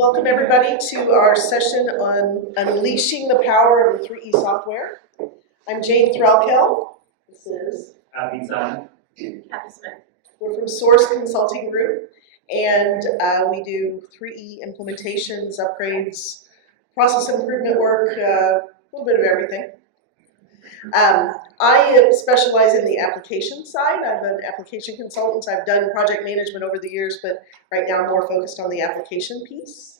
Welcome everybody to our session on unleashing the power of the 3E software. I'm Jane Threlkel. This is Abby Zahn. Kathy Smith. We're from Source Consulting Group, and we do 3E implementations, upgrades, process improvement work, a little bit of everything. I specialize in the application side. I'm an application consultant. I've done project management over the years, but right now I'm more focused on the application piece.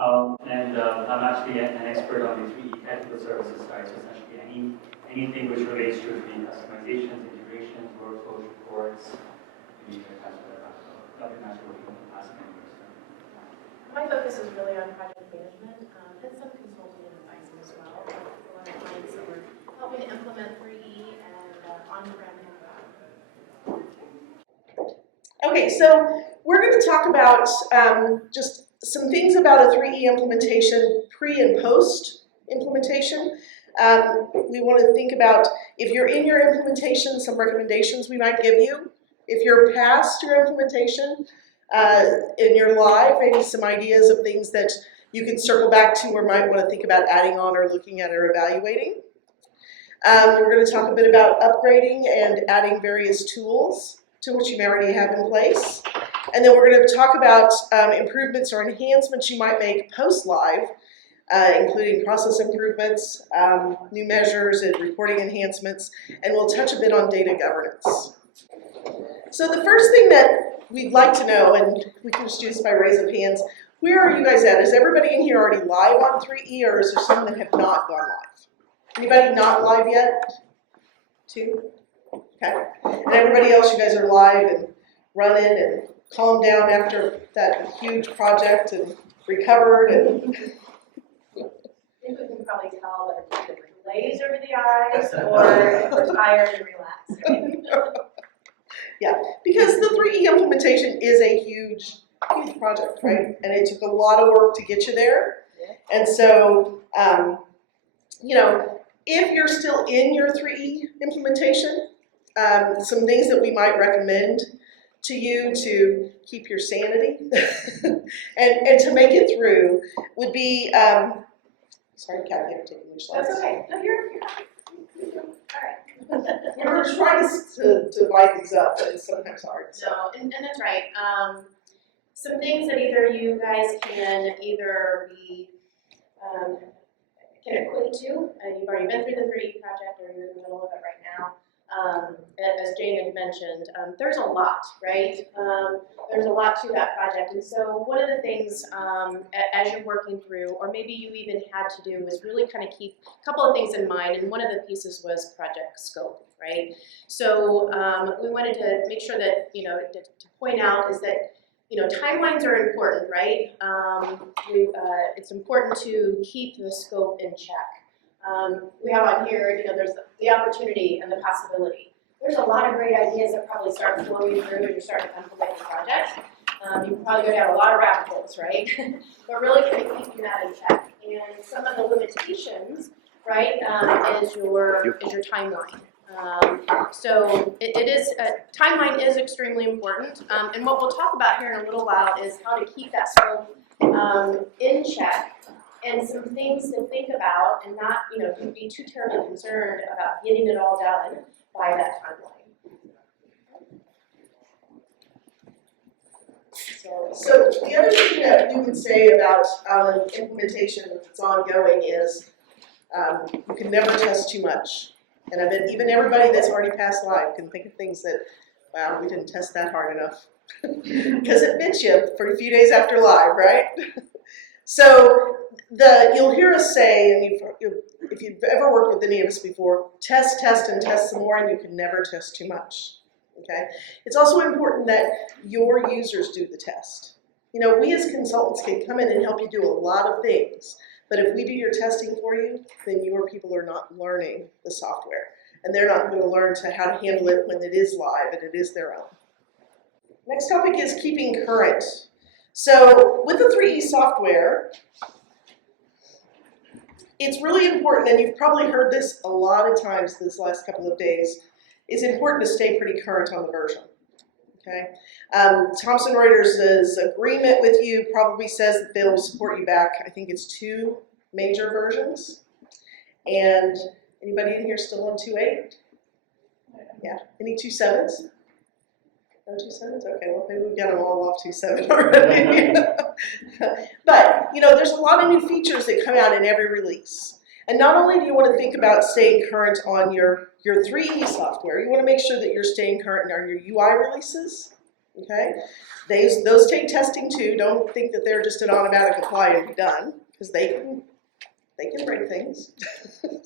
I'm actually an expert on the 3E technical services side, so essentially anything which relates to 3E customizations, integrations, workflows, reports, My focus is really on project management and some consulting and advising as well. A lot of clients that we're helping to implement 3E and on-prem and cloud. Okay, so we're going to talk about just some things about a 3E implementation, pre and post implementation. We want to think about, if you're in your implementation, some recommendations we might give you. If you're past your implementation and you're live, maybe some ideas of things that you can circle back to or might want to think about adding on or looking at or evaluating. We're going to talk a bit about upgrading and adding various tools to which you may already have in place. And then we're going to talk about improvements or enhancements you might make post-live, including process improvements, new measures and reporting enhancements, and we'll touch a bit on data governance. So the first thing that we'd like to know, and we can just do this by raise of hands, where are you guys at? Is everybody in here already live on 3E, or is there some that have not gone live? Anybody not live yet? Two? Okay. And everybody else, you guys are live and running and calmed down after that huge project and recovered and... I think we can probably tell whether it's either glaze over the eyes or we're tired and relaxed. Yeah, because the 3E implementation is a huge project, right? And it took a lot of work to get you there. And so, you know, if you're still in your 3E implementation, some things that we might recommend to you to keep your sanity and to make it through would be, sorry, Kathy, I'm taking your slides. That's okay. No, you're all right. We're trying to divide these up, but it's sometimes hard. So. No, and that's right. Some things that either you guys can either be can equate to. You've already been through the 3E project, or you're in the middle of it right now. As Jane had mentioned, there's a lot, right? There's a lot to that project, and so one of the things as you're working through, or maybe you even had to do, was really kind of keep a couple of things in mind, and one of the pieces was project scope, right? So we wanted to make sure that, you know, to point out is that, you know, timelines are important, right? It's important to keep the scope in check. We have on here, you know, there's the opportunity and the possibility. There's a lot of great ideas that probably start flowing through when you start to implement the project. You can probably go down a lot of rabbit holes, right? But really kind of keeping that in check. And some of the limitations, right, is your timeline. So it is, timeline is extremely important. And what we'll talk about here in a little while is how to keep that scope in check, and some things to think about, and not, you know, to be too terribly concerned about getting it all done by that timeline. So the other thing that we would say about implementation that's ongoing is you can never test too much. And I bet even everybody that's already passed live can think of things that, wow, we didn't test that hard enough. Because it bit you for a few days after live, right? So you'll hear us say, and if you've ever worked with any of us before, test, test, and test some more, and you can never test too much. Okay? It's also important that your users do the test. You know, we as consultants can come in and help you do a lot of things, but if we do your testing for you, then your people are not learning the software, and they're not going to learn how to handle it when it is live and it is their own. Next topic is keeping current. So with the 3E software, it's really important, and you've probably heard this a lot of times this last couple of days, it's important to stay pretty current on the version. Okay. Thomson Reuters' agreement with you probably says that they'll support you back. I think it's 2 major versions. And anybody in here still on 2.8? Yeah. Any 2.7s? No 2.7s? Okay, well maybe we've got them all off 2.7 already. But, you know, there's a lot of new features that come out in every release. And not only do you want to think about staying current on your 3E software, you want to make sure that you're staying current on your UI releases, okay? Those take testing too. Don't think that they're just an automatic apply and be done, because they can break things.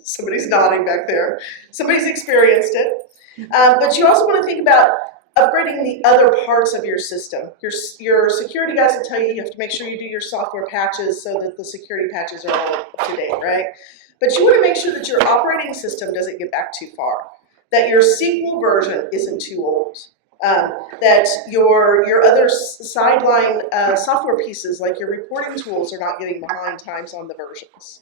Somebody's nodding back there. Somebody's experienced it. But you also want to think about upgrading the other parts of your system. Your security guys will tell you you have to make sure you do your software patches so that the security patches are all up to date, right? But you want to make sure that your operating system doesn't get back too far, that your SQL version isn't too old, that your other sideline software pieces like your reporting tools are not getting behind times on the versions.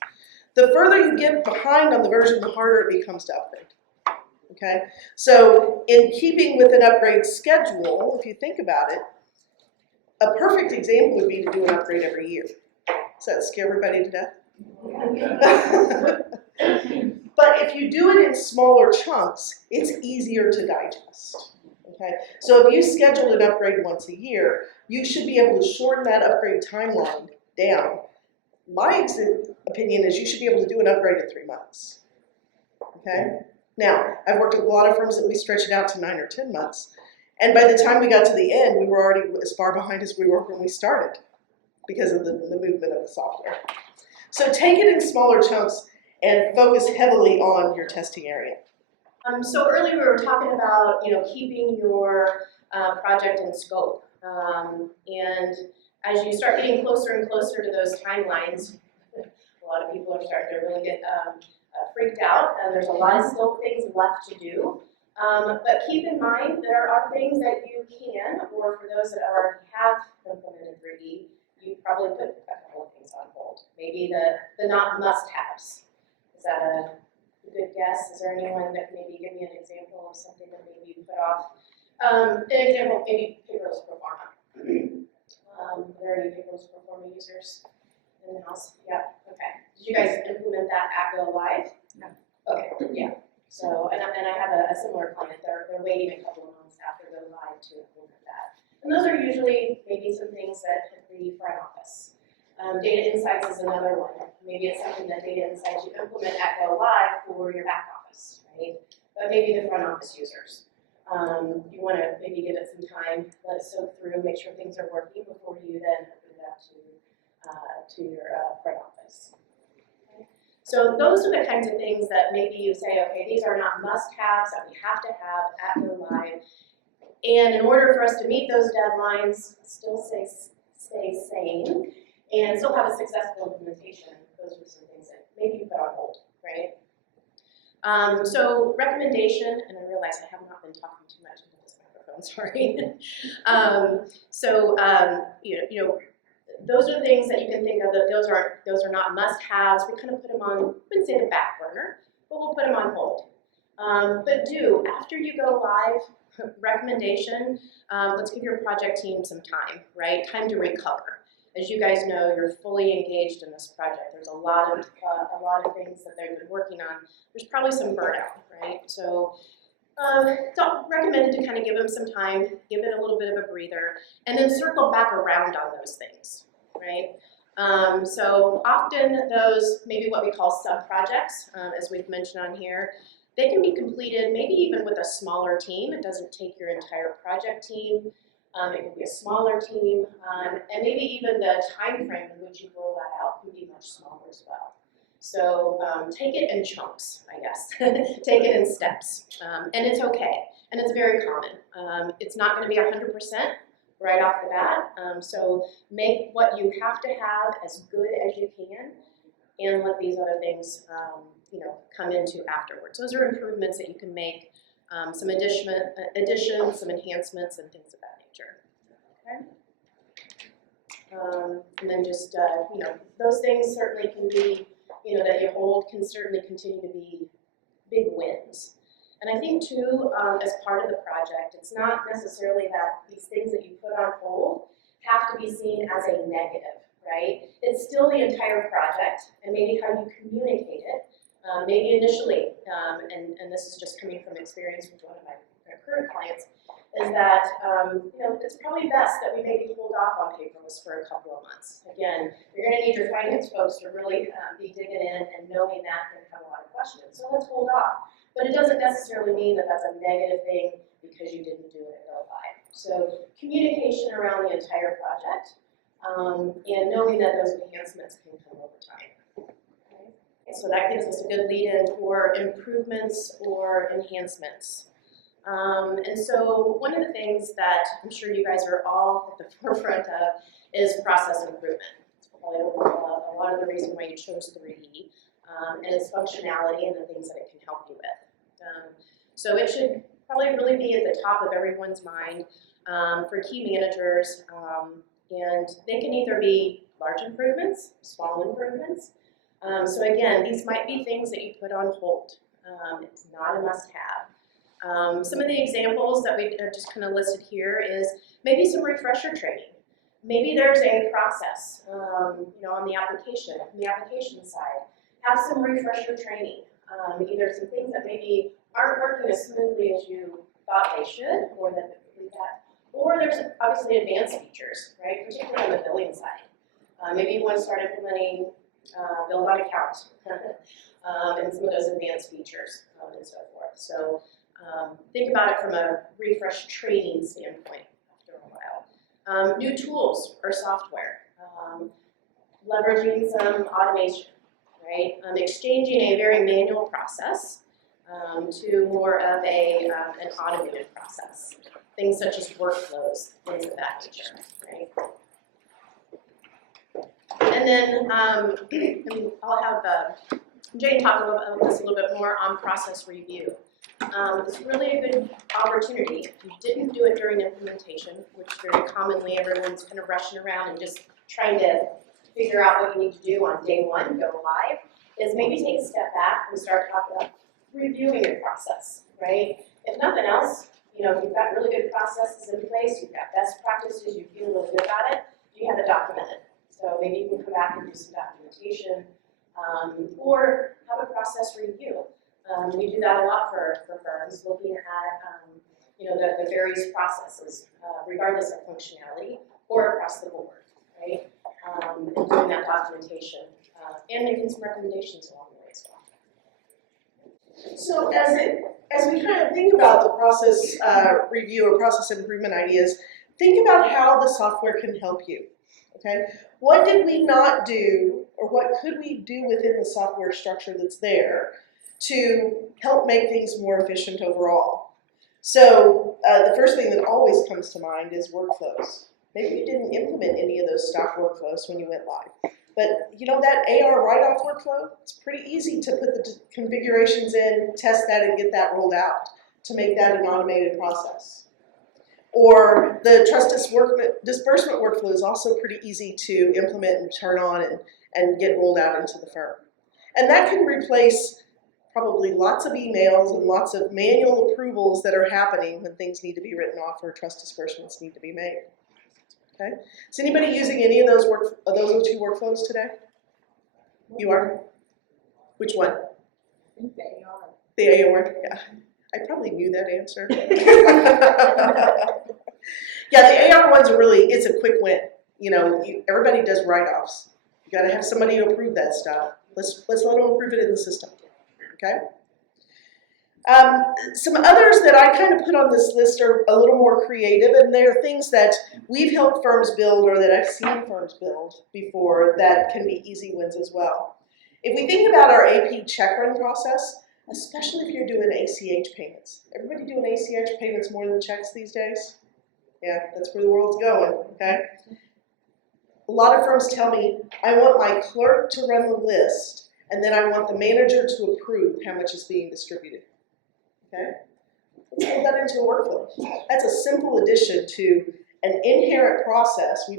The further you get behind on the version, the harder it becomes to upgrade. Okay, so in keeping with an upgrade schedule, if you think about it, a perfect example would be to do an upgrade every year. Does that scare everybody to death? But if you do it in smaller chunks, it's easier to digest. Okay, so if you schedule an upgrade once a year, you should be able to shorten that upgrade timeline down. My opinion is you should be able to do an upgrade in 3 months. Okay. Now, I've worked with a lot of firms that we stretch it out to 9 or 10 months. And by the time we got to the end, we were already as far behind as we were when we started because of the movement of the software. So take it in smaller chunks and focus heavily on your testing area. So earlier we were talking about, you know, keeping your project in scope. And as you start getting closer and closer to those timelines, a lot of people are starting to really get freaked out, and there's a lot of still things left to do. But keep in mind, there are things that you can, or for those that already have implemented 3D, you probably put a couple of things on hold. Maybe the not must-haves. Is that a good guess? Is there anyone that can maybe give me an example of something that maybe you put off? An example, maybe paperless performa. Are there any paperless performa users in the house? Yeah, okay. Did you guys implement that at Go Live? No. Okay, yeah. So, and I have a similar client. They're waiting a couple of months after Go Live to implement that. And those are usually maybe some things that hit the front office. Data Insights is another one. Maybe it's something that Data Insights you implement at Go Live for your back office, right? But maybe the front office users. You want to maybe give it some time, let it soak through, make sure things are working before you then open it up to your front office. Okay. So those are the kinds of things that maybe you say, okay, these are not must-haves that we have to have at Go Live. And in order for us to meet those deadlines, still stay sane, and still have a successful implementation, those are some things that maybe you put on hold, right? So recommendation, and I realize I have not been talking too much into this microphone, sorry. You know, those are things that you can think of that those are not must-haves. We kind of put them on, I wouldn't say the back burner, but we'll put them on hold. But after you go live, recommendation, let's give your project team some time, right? Time to recover. As you guys know, you're fully engaged in this project. There's a lot of things that they've been working on. There's probably some burnout, right? So it's recommended to kind of give them some time, give it a little bit of a breather, and then circle back around on those things, right? So often those, maybe what we call sub-projects, as we've mentioned on here, they can be completed maybe even with a smaller team. It doesn't take your entire project team. It can be a smaller team, and maybe even the time frame in which you roll that out can be much smaller as well. So take it in chunks, I guess. Take it in steps, and it's okay, and it's very common. It's not going to be 100% right off the bat, so make what you have to have as good as you can, and let these other things, you know, come into afterwards. Those are improvements that you can make. Some additions, some enhancements, and things of that nature. Okay. And then just you know, those things certainly can be, you know, that you hold can certainly continue to be big wins. And I think too, as part of the project, it's not necessarily that these things that you put on hold have to be seen as a negative, right? It's still the entire project, and maybe how you communicate it. Maybe initially, and this is just coming from experience with one of my current clients, is that it's probably best that we maybe hold off on paperless for a couple of months. Again, you're going to need your finance folks to really be digging in and knowing that they're going to have a lot of questions. So let's hold off. But it doesn't necessarily mean that that's a negative thing because you didn't do it at go live. So communication around the entire project and knowing that those enhancements can come over time. So that gives us a good lead-in for improvements or enhancements. And so one of the things that I'm sure you guys are all at the forefront of is process improvement. It's probably a lot of the reason why you chose 3E, and its functionality and the things that it can help you with. So it should probably really be at the top of everyone's mind for key managers, and they can either be large improvements, small improvements. So again, these might be things that you put on hold. It's not a must-have. Some of the examples that we just kind of listed here is maybe some refresher training. Maybe there's a process, on the application side. Have some refresher training. Either some things that maybe aren't working as smoothly as you thought they should, or that or there's obviously advanced features, right? Particularly on the billing side. Maybe you want to start implementing build on account and some of those advanced features and so forth. So think about it from a refresh training standpoint after a while. New tools or software. Leveraging some automation, right? Exchanging a very manual process to more of an automated process. Things such as workflows, things of that nature, right? And then I'll have Jane talk about this a little bit more on process review. It's really a good opportunity. If you didn't do it during implementation, which very commonly everyone's kind of rushing around and just trying to figure out what you need to do on day one, go live, is maybe take a step back and start talking about reviewing your process, right? If nothing else, you've got really good processes in place, you've got best practices, you feel really good about it, you have it documented. So maybe you can come back and do some documentation, or have a process review. We do that a lot for firms, looking at the various processes, regardless of functionality or across the board, right? And doing that documentation and making some recommendations along the way as well. So as we kind of think about the process review or process improvement ideas, think about how the software can help you. Okay, what did we not do, or what could we do within the software structure that's there to help make things more efficient overall? So the first thing that always comes to mind is workflows. Maybe you didn't implement any of those stock workflows when you went live. But that AR write-off workflow, it's pretty easy to put the configurations in, test that, and get that rolled out to make that an automated process. Or the trust disbursement workflow is also pretty easy to implement and turn on and get rolled out into the firm. And that can replace probably lots of emails and lots of manual approvals that are happening when things need to be written off or trust disbursements need to be made. Okay? Is anybody using any of those two workflows today? You are? Which one? The AR, yeah. I probably knew that answer. Yeah, the AR ones are really, it's a quick win. Everybody does write-offs. You gotta have somebody to approve that stuff. Let's let them approve it in the system, okay? Some others that I kind of put on this list are a little more creative, and they're things that we've helped firms build or that I've seen firms build before that can be easy wins as well. If we think about our AP check run process, especially if you're doing ACH payments. Everybody doing ACH payments more than checks these days? Yeah, that's where the world's going, okay? A lot of firms tell me, I want my clerk to run the list, and then I want the manager to approve how much is being distributed, okay? Let's put that into a workflow. That's a simple addition to an inherent process. We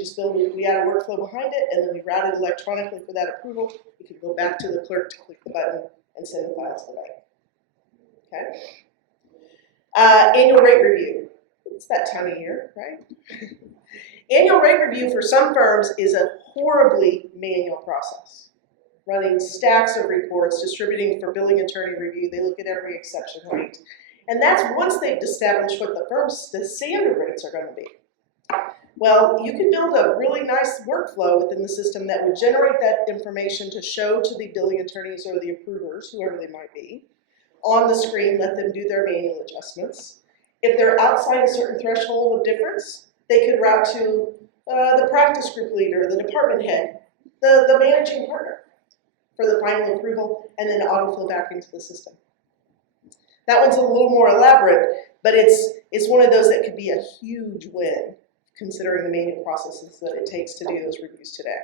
add a workflow behind it, and then we route it electronically for that approval. We can go back to the clerk to click the button and send the file to the bank. Okay? Annual rate review. It's that time of year, right? Annual rate review for some firms is a horribly manual process. Running stacks of reports, distributing for billing attorney review, they look at every exception rate. And that's once they've established what the standard rates are going to be. Well, you can build a really nice workflow within the system that would generate that information to show to the billing attorneys or the approvers, whoever they might be, on the screen, let them do their manual adjustments. If they're outside a certain threshold of difference, they could route to the practice group leader, the department head, the managing partner for the final approval, and then autofill back into the system. That one's a little more elaborate, but it's one of those that could be a huge win, considering the manual processes that it takes to do those reviews today.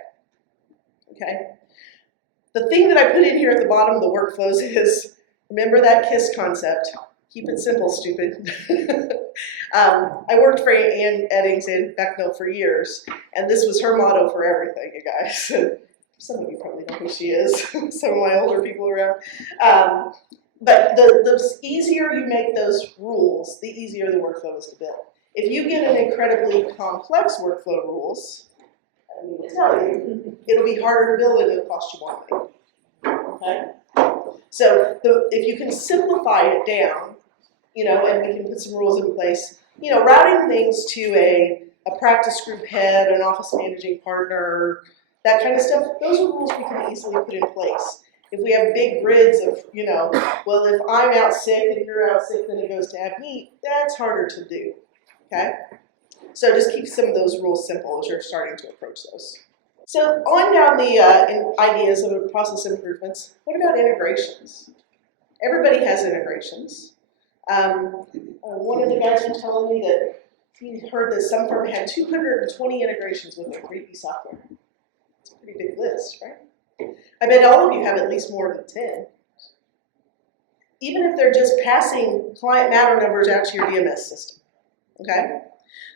Okay? The thing that I put in here at the bottom of the workflows is, remember that KISS concept. Keep it simple, stupid. I worked for Ann Eddings and Becknell for years, and this was her motto for everything, you guys. Some of you probably know who she is, some of my older people around. But the easier you make those rules, the easier the workflow is to build. If you get an incredibly complex workflow rules, I need to tell you, it'll be harder to build and it'll cost you more money. Okay? So if you can simplify it down, and we can put some rules in place, routing things to a practice group head, an office managing partner, that kind of stuff, those are rules we can easily put in place. If we have big grids of, well, if I'm out sick and you're out sick, then it goes to have meat, that's harder to do, okay? So just keep some of those rules simple as you're starting to approach those. So on down the ideas of process improvements, what about integrations? Everybody has integrations. One of the guys was telling me that he heard that some firm had 220 integrations with their 3D software. It's a pretty big list, right? I bet all of you have at least more than 10. Even if they're just passing client matter numbers out to your DMS system, okay?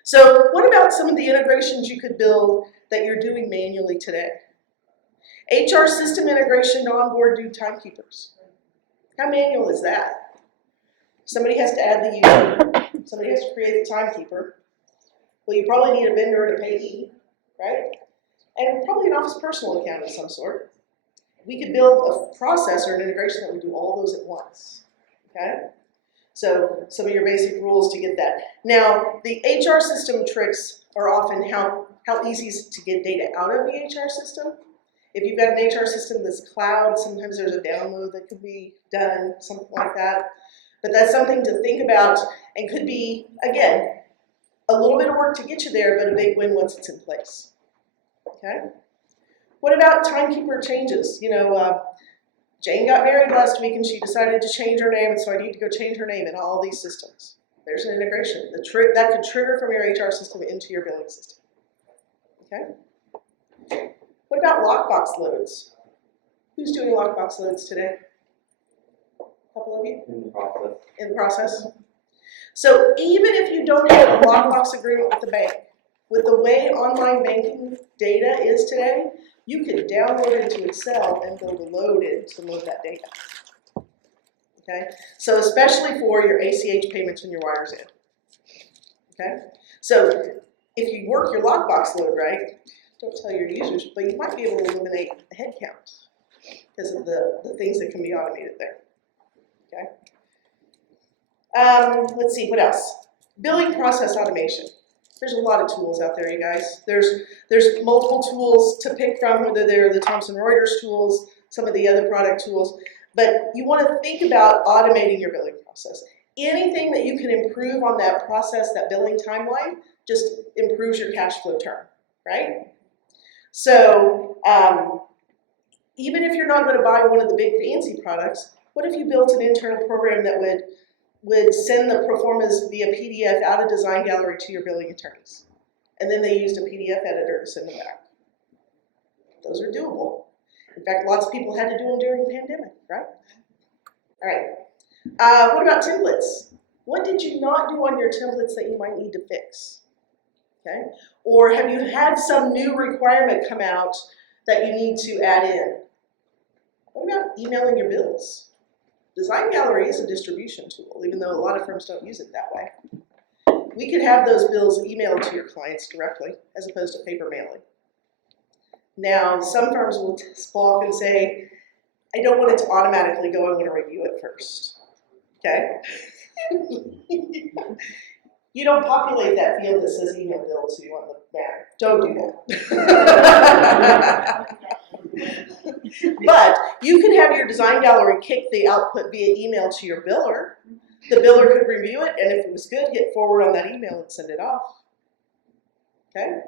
So what about some of the integrations you could build that you're doing manually today? HR system integration to onboard new timekeepers. How manual is that? Somebody has to add the user. Somebody has to create the timekeeper. Well, you probably need a vendor and a payee, right? And probably an office personal account of some sort. We could build a process or an integration that would do all those at once, okay? So some of your basic rules to get that. Now, the HR system tricks are often how easy is it to get data out of the HR system. If you've got an HR system that's cloud, sometimes there's a download that could be done, something like that. But that's something to think about and could be, again, a little bit of work to get you there, but a big win once it's in place. Okay? What about timekeeper changes? Jane got married last week and she decided to change her name, and so I need to go change her name in all these systems. There's an integration. That could trigger from your HR system into your billing system. Okay? What about lockbox loads? Who's doing lockbox loads today? A couple of you? In the process. In the process? So even if you don't have a lockbox agreement with the bank, with the way online banking data is today, you can download it into Excel and build a load in to load that data. Okay? So especially for your ACH payments when your wire's in. Okay? So if you work your lockbox load right, don't tell your users, but you might be able to eliminate a head count because of the things that can be automated there. Okay? Let's see, what else? Billing process automation. There's a lot of tools out there, you guys. There's multiple tools to pick from, whether they're the Thomson Reuters tools, some of the other product tools, but you want to think about automating your billing process. Anything that you can improve on that process, that billing timeline, just improves your cash flow term, right? So even if you're not going to buy one of the big fancy products, what if you built an internal program that would send the pro formas via PDF out of Design Gallery to your billing attorneys? And then they used a PDF editor to send them back. Those are doable. In fact, lots of people had to do them during the pandemic, right? All right. What about templates? What did you not do on your templates that you might need to fix? Okay. Or have you had some new requirement come out that you need to add in? What about emailing your bills? Design Gallery is a distribution tool, even though a lot of firms don't use it that way. We could have those bills emailed to your clients directly, as opposed to paper mailing. Now, some firms will balk and say, I don't want it to automatically go, I want to review it first. Okay? You don't populate that field that says email bill to you on the banner. Don't do that. But you can have your design gallery kick the output via email to your biller. The biller could review it, and if it was good, hit forward on that email and send it off. Okay?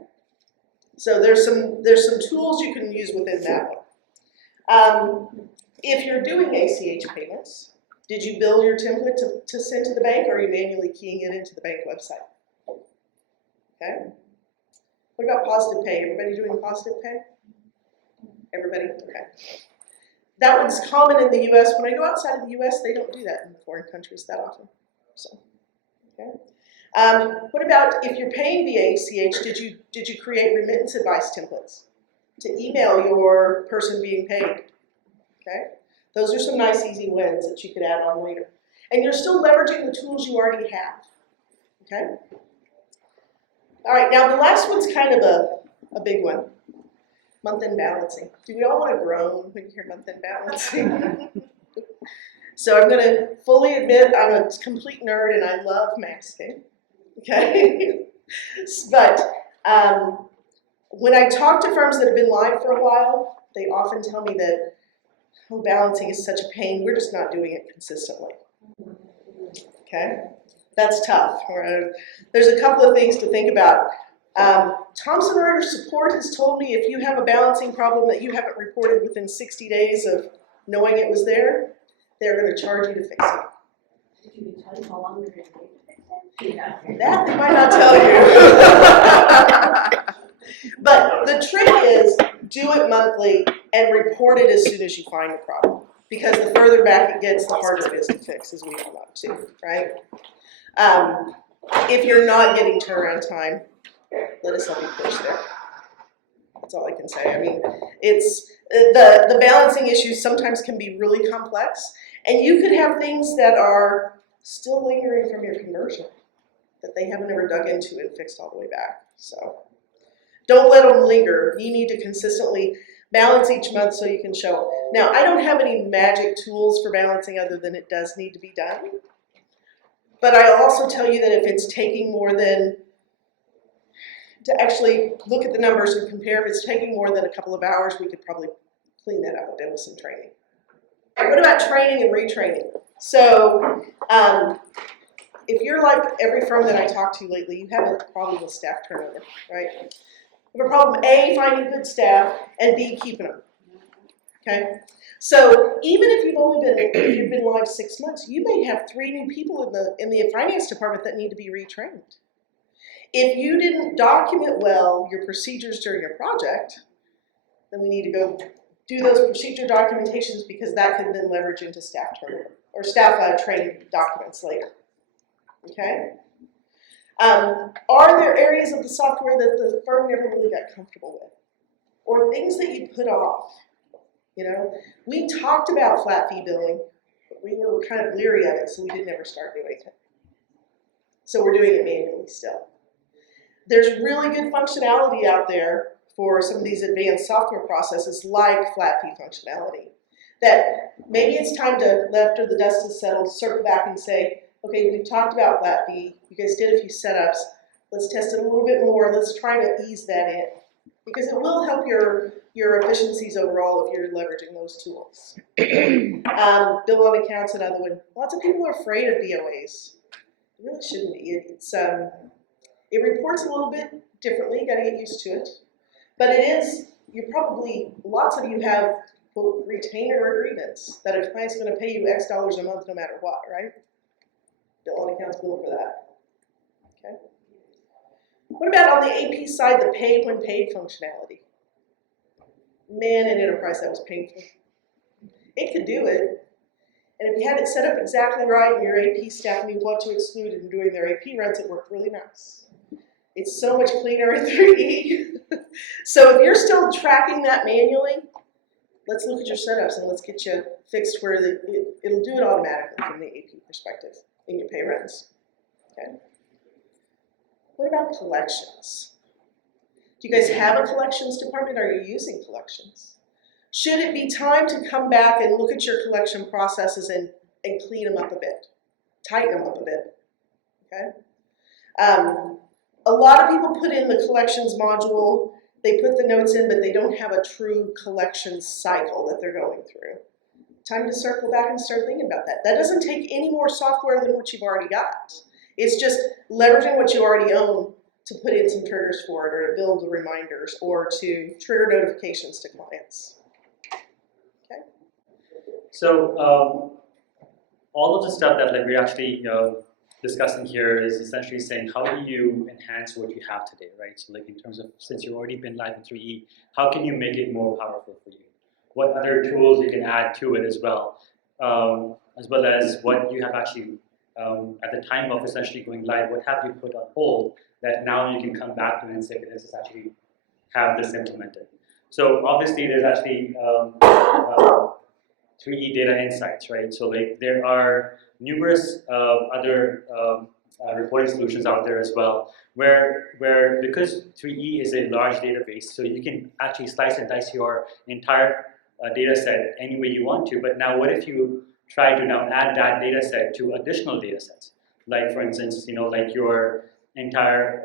So there's some tools you can use within that one. If you're doing ACH payments, did you build your template to send to the bank, or are you manually keying it into the bank website? Okay. What about positive pay? Everybody doing positive pay? Everybody? Okay. That one's common in the US. When I go outside of the US, they don't do that in foreign countries that often. So, okay. What about if you're paying via ACH, did you create remittance advice templates to email your person being paid? Okay. Those are some nice easy wins that you could add on later. And you're still leveraging the tools you already have. Okay? All right, now the last one's kind of a big one. Month-end balancing. Do we all want to groan when you hear month-end balancing? So I'm going to fully admit I'm a complete nerd and I love masking. Okay? But when I talk to firms that have been live for a while, they often tell me that balancing is such a pain, we're just not doing it consistently. Okay? That's tough. There's a couple of things to think about. Thomson Reuters support has told me if you have a balancing problem that you haven't reported within 60 days of knowing it was there, they're going to charge you to fix it. Did you tell you how long you're going to take? Yeah. That they might not tell you. But the trick is do it monthly and report it as soon as you find the problem. Because the further back it gets, the harder it is to fix, as we all know too, right? If you're not getting turnaround time, let us help you push there. That's all I can say. I mean, it's the balancing issues sometimes can be really complex, and you could have things that are still lingering from your conversion that they haven't ever dug into and fixed all the way back. So don't let them linger. You need to consistently balance each month so you can show. Now, I don't have any magic tools for balancing other than it does need to be done. But I also tell you that if it's taking more than, to actually look at the numbers and compare, if it's taking more than a couple of hours, we could probably clean that up a bit with some training. All right, what about training and retraining? So if you're like every firm that I talked to lately, you have a problem with staff turnover, right? You have a problem, A, finding good staff, and B, keeping them, okay? So even if you've been live 6 months, you may have 3 new people in the finance department that need to be retrained. If you didn't document well your procedures during your project, then we need to go do those procedure documentations because that could then leverage into staff turnover or staff training documents later. Okay? Are there areas of the software that the firm never really got comfortable with? Or things that you put off? You know, we talked about flat fee billing, but we were kind of leery of it, so we didn't ever start doing it. So we're doing it manually still. There's really good functionality out there for some of these advanced software processes like flat fee functionality. That maybe it's time to, after the dust has settled, circle back and say, okay, we've talked about flat fee, you guys did a few setups, let's test it a little bit more, let's try to ease that in. Because it will help your efficiencies overall if you're leveraging those tools. Bill on account's another one. Lots of people are afraid of BOAs. It really shouldn't be. It reports a little bit differently, you gotta get used to it. But it is, lots of you have quote, retainer agreements that a client's gonna pay you X dollars a month no matter what, right? Bill on account's bill for that. Okay. What about on the AP side, the pay when paid functionality? Man, in enterprise, that was painful. It could do it. And if you had it set up exactly right and your AP staff knew what to exclude in doing their AP runs, it worked really nice. It's so much cleaner in 3E. So if you're still tracking that manually, let's look at your setups and let's get you fixed where it'll do it automatically from the AP perspective in your pay runs. Okay. What about collections? Do you guys have a collections department? Are you using collections? Should it be time to come back and look at your collection processes and clean them up a bit, tighten them up a bit? Okay. A lot of people put in the collections module. They put the notes in, but they don't have a true collections cycle that they're going through. Time to circle back and start thinking about that. That doesn't take any more software than what you've already got. It's just leveraging what you already own to put in some triggers for it, or to build the reminders, or to trigger notifications to clients. Okay. So all of the stuff that like we're actually discussing here is essentially saying, how do you enhance what you have today, right? So like in terms of, since you've already been live in 3E, how can you make it more powerful for you? What other tools you can add to it as well as what you have actually, at the time of essentially going live, what have you put on hold that now you can come back to and say, this is actually have this implemented. So obviously there's actually 3E data insights, right? So like there are numerous other reporting solutions out there as well, where because 3E is a large database, so you can actually slice and dice your entire data set any way you want to. But now what if you try to now add that data set to additional data sets? Like for instance, like your entire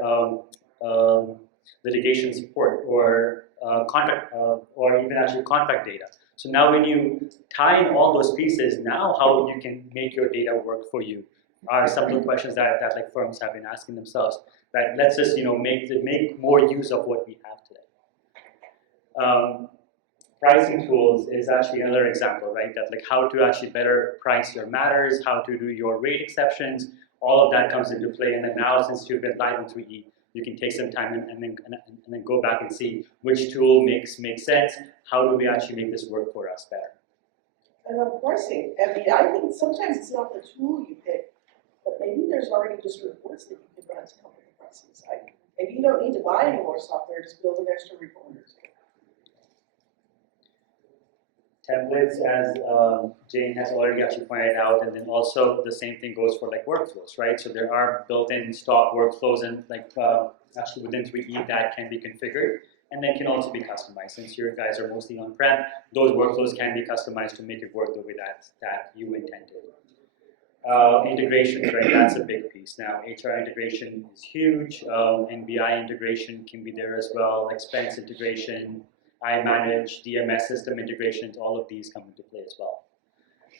litigation support or contract or even actually contract data. So now when you tie in all those pieces, now how you can make your data work for you are some of the questions that like firms have been asking themselves. That let's just make more use of what we have today. Pricing tools is actually another example, right? That like how to actually better price your matters, how to do your rate exceptions, all of that comes into play. And then now since you've been live in 3E, you can take some time and then go back and see which tool makes sense. How do we actually make this work for us better? And on pricing, I mean, I think sometimes it's not the tool you pick, but maybe there's already just reports that you can run to company prices. Maybe you don't need to buy any more software, just build an extra report or two. Templates, as Jane has already actually pointed out, and then also the same thing goes for like workflows, right? So there are built-in stock workflows and like actually within 3E that can be configured and then can also be customized. Since your guys are mostly on-prem, those workflows can be customized to make it work the way that you intended. Integrations, right? That's a big piece. Now, HR integration is huge. NBI integration can be there as well. Expense integration. I manage DMS system integrations, all of these come into play as well.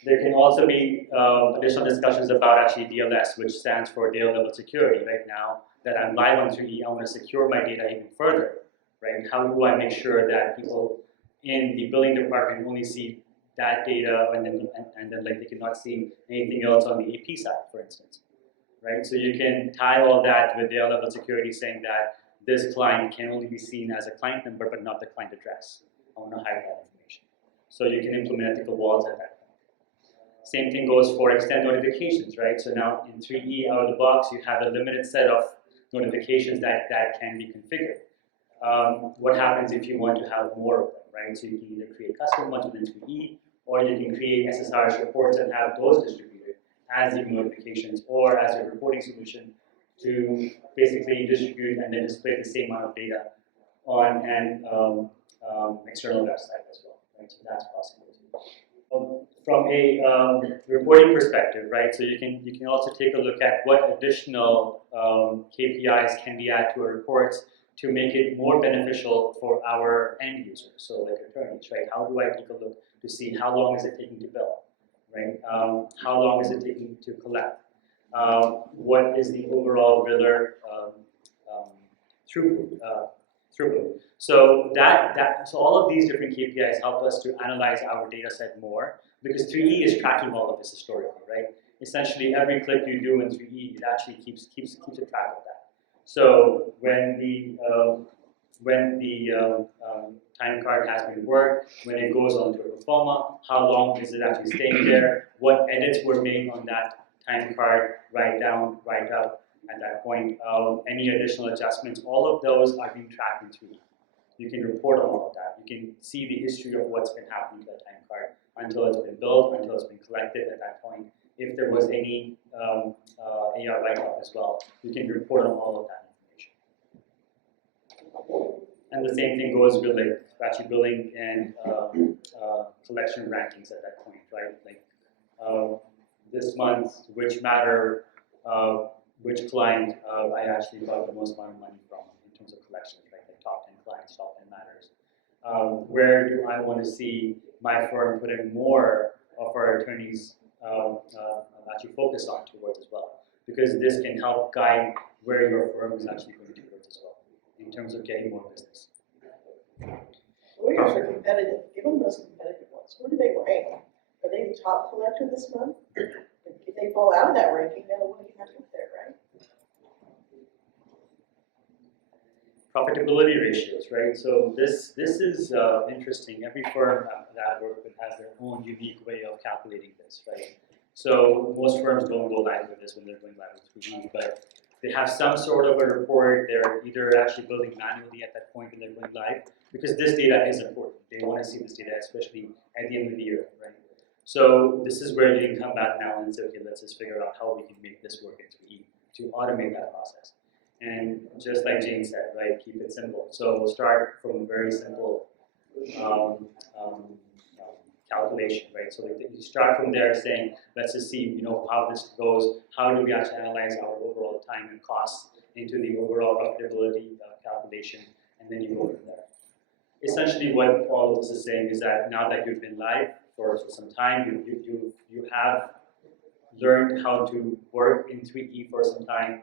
There can also be additional discussions about actually DLS, which stands for data level security. Right now that I'm live on 3E, I want to secure my data even further, right? How do I make sure that people in the billing department only see that data and then like they cannot see anything else on the AP side, for instance, right? So you can tie all that with data level security, saying that this client can only be seen as a client number, but not the client address. I want to hide that information. So you can implement ethical walls at that point. Same thing goes for extend notifications, right? So now in 3E out of the box, you have a limited set of notifications that can be configured. What happens if you want to have more of them, right? So you can either create custom ones within 3E, or you can create SSRS reports and have those distributed as your notifications or as your reporting solution to basically distribute and then display the same amount of data on an external website as well, right? So that's possible too. From a reporting perspective, right? So you can also take a look at what additional KPIs can we add to our reports to make it more beneficial for our end users. So like attorneys, right? How do I take a look to see how long is it taking to bill, right? How long is it taking to collect? What is the overall biller throughput? So so all of these different KPIs help us to analyze our data set more, because 3E is tracking all of this historically, right? Essentially, every click you do in 3E, it actually keeps a track of that. So when the time card has been worked, when it goes on to a performa, how long is it actually staying there? What edits were made on that time card, write down, write up at that point, any additional adjustments, all of those are being tracked in 3E. You can report on all of that. You can see the history of what's been happening to that time card until it's been built, until it's been collected at that point. If there was any AR write-off as well, you can report on all of that information. And the same thing goes with like battery billing and collection rankings at that point, right? Like this month, which matter, which client I actually got the most amount of money from in terms of collections, right? Like top 10 clients, top 10 matters. Where do I want to see my firm put in more of our attorneys actually focus on towards as well? Because this can help guide where your firm is actually going towards as well in terms of getting more business. Lawyers are competitive. Give them those competitive ones. Where do they rank? Are they the top collector this month? If they fall out of that ranking, then what do you have to put there, right? Profitability ratios, right? So this is interesting. Every firm that I work with has their own unique way of calculating this, right? So most firms don't go live with this when they're going live with 3D, but they have some sort of a report. They're either actually building manually at that point when they're going live, because this data is important. They want to see this data, especially at the end of the year, right? So this is where you can come back now and say, okay, let's just figure out how we can make this work in 3D to automate that process. And just like Jane said, right, keep it simple. So we'll start from a very simple calculation, right? So you start from there saying, let's just see, you know, how this goes. How do we actually analyze our overall time and costs into the overall profitability calculation, and then you go from there. Essentially, what all of this is saying is that now that you've been live for some time, you have learned how to work in 3E for some time.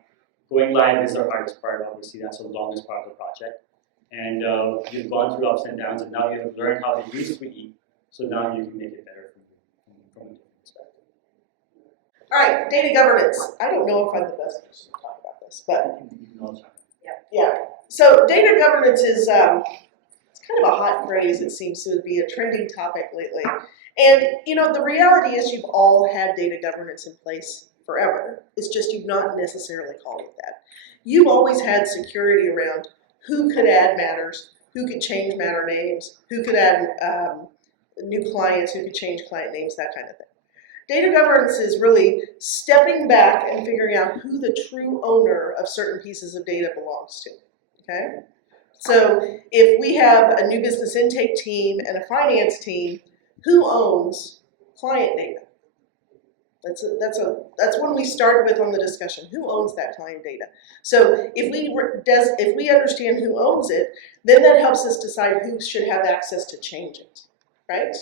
Going live is the hardest part, obviously. That's the longest part of the project. And you've gone through ups and downs, and now you have learned how to use 3E. So now you can make it better from a different perspective. All right, data governance. I don't know if I'm the best person to talk about this, but yeah. So data governance is it's kind of a hot phrase. It seems to be a trending topic lately. And you know, the reality is you've all had data governance in place forever. It's just you've not necessarily called it that. You've always had security around who could add matters, who could change matter names, who could add new clients, who could change client names, that kind of thing. Data governance is really stepping back and figuring out who the true owner of certain pieces of data belongs to, okay? So if we have a new business intake team and a finance team, who owns client data? That's when we start with on the discussion. Who owns that client data? So if we understand who owns it, then that helps us decide who should have access to change it, right?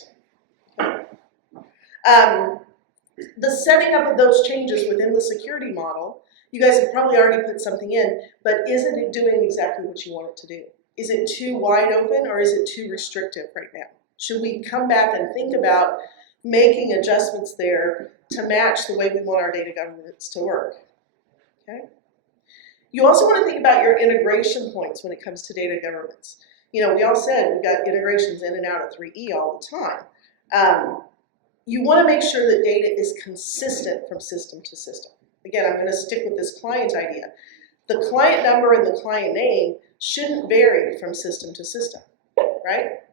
The setting up of those changes within the security model, you guys have probably already put something in, but isn't it doing exactly what you want it to do? Is it too wide open or is it too restrictive right now? Should we come back and think about making adjustments there to match the way we want our data governance to work? Okay. You also want to think about your integration points when it comes to data governance. You know, we all said we've got integrations in and out of 3E all the time. You want to make sure that data is consistent from system to system. Again, I'm going to stick with this client idea. The client number and the client name shouldn't vary from system to system, right?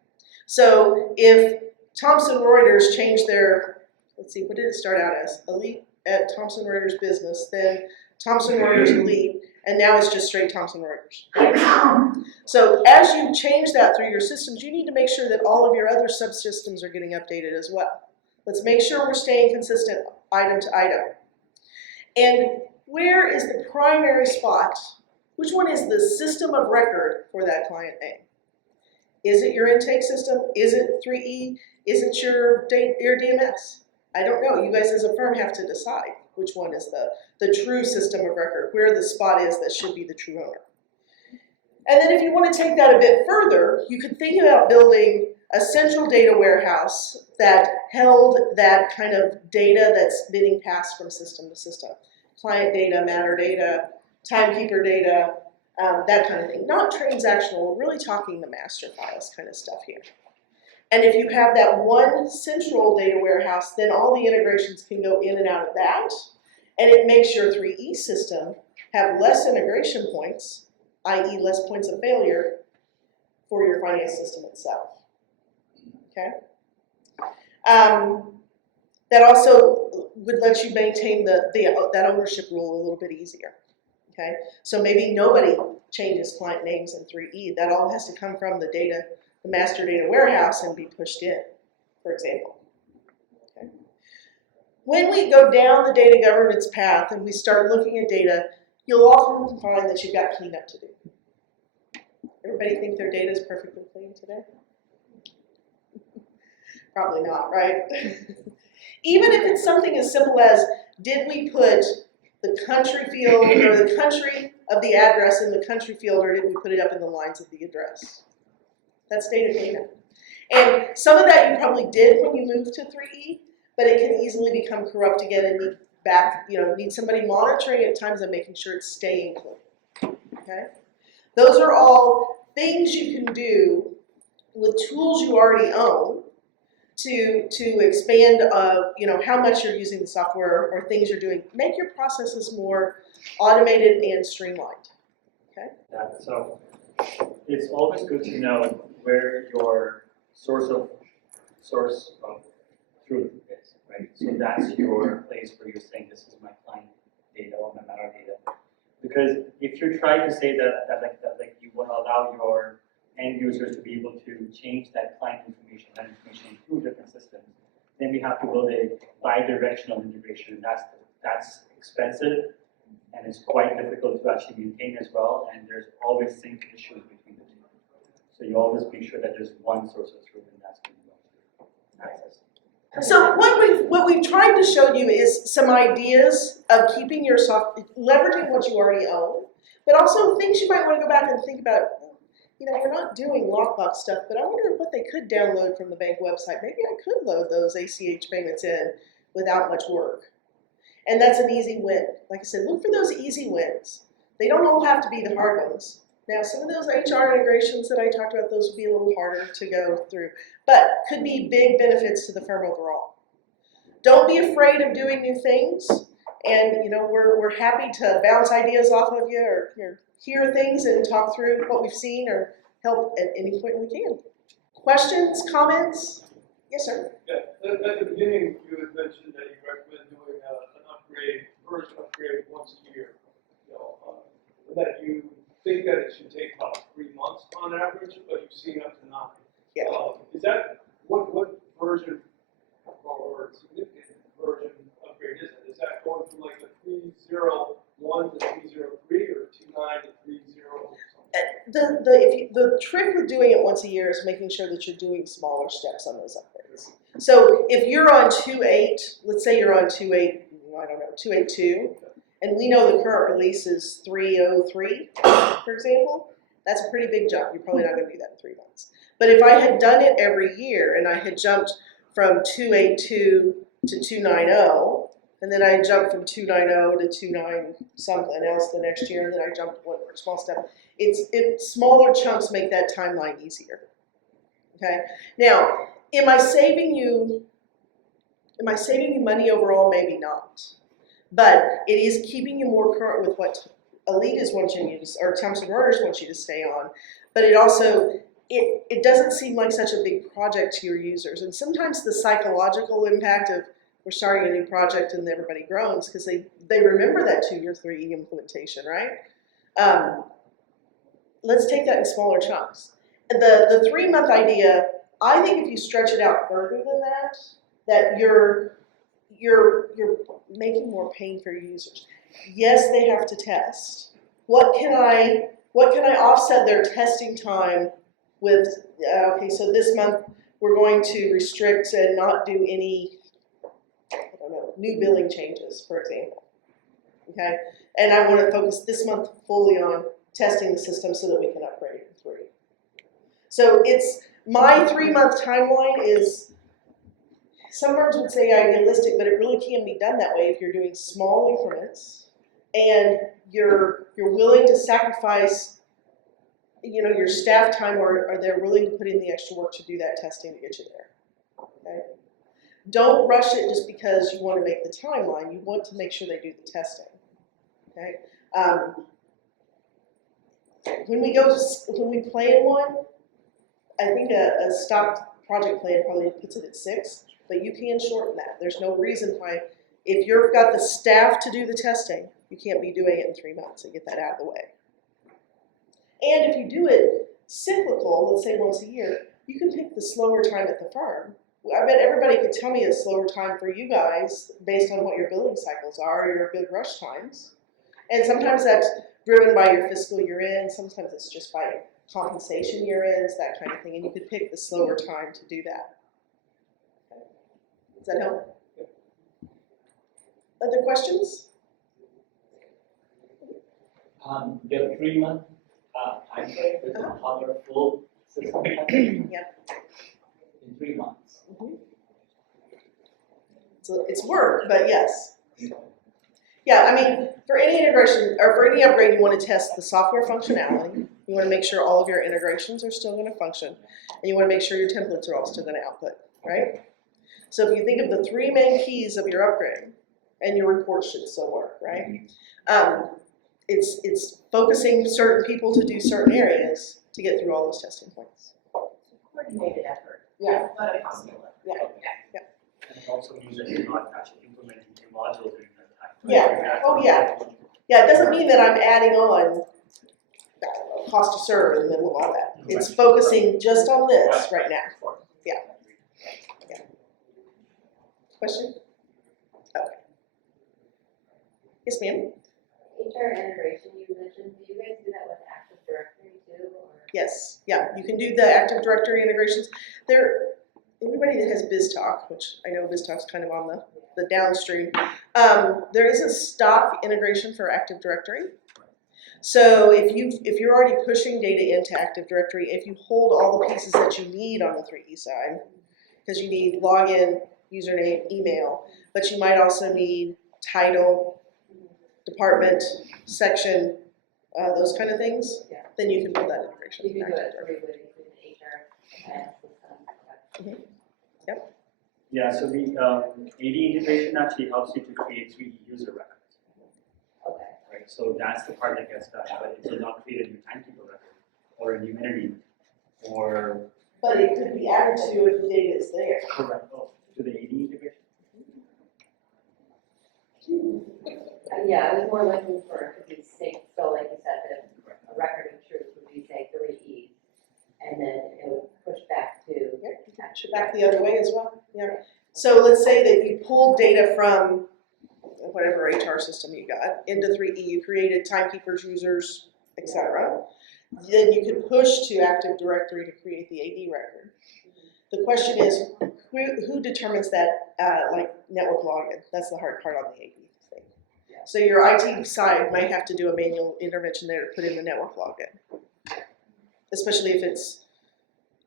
So if Thomson Reuters changed their, let's see, what did it start out as? Elite at Thomson Reuters Business, then Thomson Reuters Elite, and now it's just straight Thomson Reuters. So as you change that through your systems, you need to make sure that all of your other subsystems are getting updated as well. Let's make sure we're staying consistent item to item. And where is the primary spot? Which one is the system of record for that client name? Is it your intake system? Is it 3E? Is it your DMS? I don't know. You guys as a firm have to decide which one is the true system of record, where the spot is that should be the true owner. And then if you want to take that a bit further, you can think about building a central data warehouse that held that kind of data that's being passed from system to system. Client data, matter data, timekeeper data, that kind of thing. Not transactional, we're really talking the master files kind of stuff here. And if you have that one central data warehouse, then all the integrations can go in and out of that, and it makes your 3E system have less integration points, i.e. less points of failure, for your finance system itself. Okay? That also would let you maintain that ownership rule a little bit easier. Okay? So maybe nobody changes client names in 3E. That all has to come from the master data warehouse and be pushed in, for example. Okay? When we go down the data governance path and we start looking at data, you'll often find that you've got cleanup to do. Everybody think their data is perfectly clean today? Probably not, right? Even if it's something as simple as, did we put the country field or the country of the address in the country field, or did we put it up in the lines of the address? That's data cleanup. And some of that you probably did when you moved to 3E, but it can easily become corrupt again and need somebody monitoring at times and making sure it's staying clean. Okay? Those are all things you can do with tools you already own to expand how much you're using the software or things you're doing. Make your processes more automated and streamlined. Okay? Yeah, so it's always good to know where your source of truth is, right? So that's your place where you're saying this is my client data or my matter data. Because if you try to say that you will allow your end users to be able to change that client information through different systems, then we have to build a bi-directional integration. That's expensive and it's quite difficult to actually maintain as well. And there's always sync issues between the two. So you always make sure that there's one source of truth and that's going to be access. So what we've tried to show you is some ideas of keeping your leveraging what you already own, but also things you might want to go back and think about. We're not doing lockbox stuff, but I wonder what they could download from the bank website. Maybe I could load those ACH payments in without much work. And that's an easy win. Like I said, look for those easy wins. They don't all have to be the hard ones. Now, some of those HR integrations that I talked about, those would be a little harder to go through, but could be big benefits to the firm overall. Don't be afraid of doing new things, and we're happy to bounce ideas off of you or hear things and talk through what we've seen or help at any point we can. Questions, comments? Yes, sir. Yeah, at the beginning you had mentioned that you recommend doing an version upgrade once a year. That you think that it should take about 3 months on average, but you've seen up to 9. Yeah. Is that what version or significant version upgrade is it? Is that going from like the 3.01 to 3.03 or 2.9 to 3.0? The trick with doing it once a year is making sure that you're doing smaller steps on those upgrades. So if you're on 2.8, let's say you're on 2.8, I don't know, 2.82, and we know the current release is 3.03, for example, that's a pretty big jump. You're probably not going to do that in 3 months. But if I had done it every year and I had jumped from 2.82 to 2.90, and then I jumped from 2.90 to 2.9 something else the next year, and then I jumped one more small step. Smaller chunks make that timeline easier. Okay. Now, am I saving you money overall? Maybe not. But it is keeping you more current with what Elitas wants you to use, or Thomson Reuters wants you to stay on. But it also, it doesn't seem like such a big project to your users. And sometimes the psychological impact of we're starting a new project and everybody groans because they remember that 2 or 3 implementation, right? Let's take that in smaller chunks. The 3-month idea, I think if you stretch it out further than that you're making more pain for your users. Yes, they have to test. What can I offset their testing time with? Okay, so this month we're going to restrict and not do any, new billing changes, for example. Okay, and I want to focus this month fully on testing the system so that we can upgrade it in 3. So my 3-month timeline is, some firms would say idealistic, but it really can be done that way if you're doing small increments and you're willing to sacrifice, your staff time, or they're willing to put in the extra work to do that testing to get you there. Okay? Don't rush it just because you want to make the timeline. You want to make sure they do the testing. Okay? When we plan one, I think a stock project plan probably puts it at 6, but you can shorten that. There's no reason why, if you've got the staff to do the testing, you can't be doing it in 3 months and get that out of the way. And if you do it cyclical, let's say once a year, you can pick the slower time at the firm. I bet everybody could tell me a slower time for you guys based on what your billing cycles are, your big rush times. And sometimes that's driven by your fiscal year end, sometimes it's just by compensation year ends, that kind of thing, and you could pick the slower time to do that. Does that help? Other questions? The 3-month time frame with another full system testing Yeah. in 3 months. So it's work, but yes. Yeah, I mean, for any integration or for any upgrade, you want to test the software functionality. You want to make sure all of your integrations are still going to function, and you want to make sure your templates are all still going to output, right? So if you think of the 3 main keys of your upgrade, and your reports should still work, right? It's focusing certain people to do certain areas to get through all those testing points. Coordinated effort. Yeah. Not a possible effort. Yeah. And it also means that you're not actually implementing new modules during that time. Yeah. Oh, yeah. Yeah, it doesn't mean that I'm adding on cost to serve in the middle of all that. It's focusing just on this right now. Yeah. Question? Okay. Yes, ma'am? HR integration you mentioned, do you guys do that with Active Directory too, or? Yes. Yeah, you can do the Active Directory integrations. Everybody that has BizTalk, which I know BizTalk's kind of on the downstream, there is a stock integration for Active Directory. So if you're already pushing data into Active Directory, if you hold all the pieces that you need on the 3E side, because you need login, username, email, but you might also need title, department, section, those kind of things, Yeah. then you can pull that integration. You can do it everybody in HR and system. Yep. Yeah, so the AD integration actually helps you to create 3D user records, Okay. right? So that's the part that gets done, but it does not create a new timekeeper record or a new entity or. But it could be added to if the data is there. Correct. To the AD integration. Yeah, I was more looking for it to be synced, so like you said, the record of truth would be say 3E, and then it would push back to. Back the other way as well. Yeah. So let's say that you pulled data from whatever HR system you got into 3E, you created timekeepers, users, etc. Then you can push to Active Directory to create the AD record. The question is, who determines that like network login? That's the hard part on the AD thing. So your IT side might have to do a manual intervention there to put in the network login, especially if it's,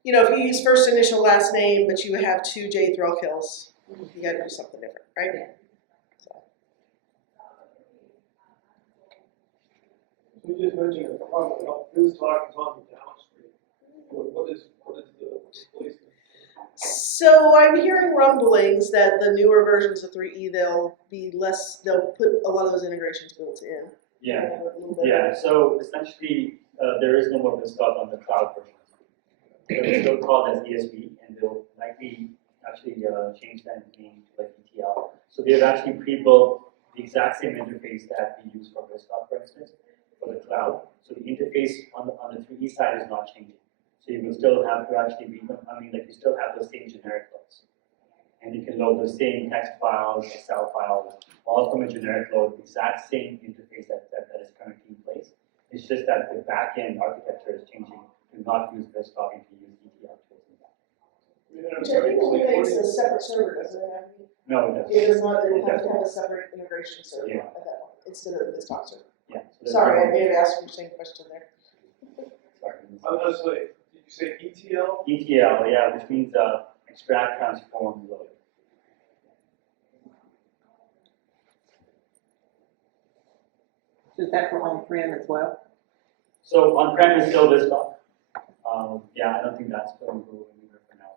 you know, if you use first initial last name, but you have 2 J Threlkills, you got to do something different, right? So. We just mentioned a problem about BizTalk is on the downstream. What is the replacement? So I'm hearing rumblings that the newer versions of 3E, they'll put a lot of those integrations built in. Yeah. A little bit. Yeah. So essentially, there is no more BizTalk on the cloud version. It's still called as ESB, and they'll likely actually change that name to like ETL. So they've actually pre-built the exact same interface that we use for BizTalk, for instance, for the cloud. So the interface on the 3E side is not changing. So you will still have to actually you still have those same generic loads. And you can load the same text files, Excel files, all from a generic load, exact same interface that is currently in place. It's just that the back-end architecture is changing to not use BizTalk and to use ETL tools in that. Which I think eliminates a separate server, doesn't it? No, it doesn't. It does not, it have to have a separate integration server Yeah. at that point, instead of this talk server. Yeah. So Sorry, I may have asked you the same question there. Sorry. I was just like, did you say ETL? ETL, yeah, which means extract, transform, load. Is that for on-prem as well? So on-prem is still BizTalk. Yeah, I don't think that's going to go anywhere for now.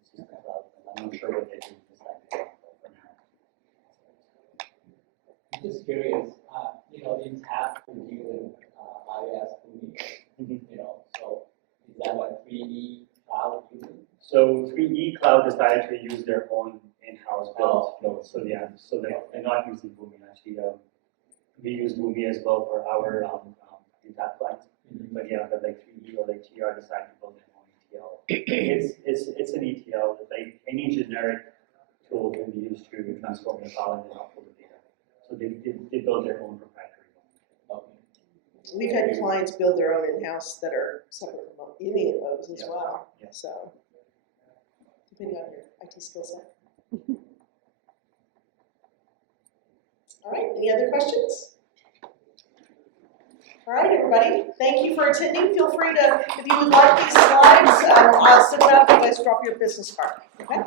It's just the cloud. I'm not sure what they do this time for now. I'm just curious, in past we deal with IaaS, so is that what 3D So 3E Cloud decided to use their own in-house build. So they're not using Boomi actually. We use Boomi as well for our Intact clients. But yeah, but like 3E or like TR decided to build their own ETL. It's an ETL that like any generic tool can be used to transform the file and then upload the data. So they build their own proprietary one. We've had clients build their own in-house that are separate from any of those as Yeah. well, Yeah. so. Depending on your IT skill set. All right, any other questions? All right, everybody, thank you for attending. Feel free to, if you would like these slides, I'll send them out if you guys drop your business card, okay?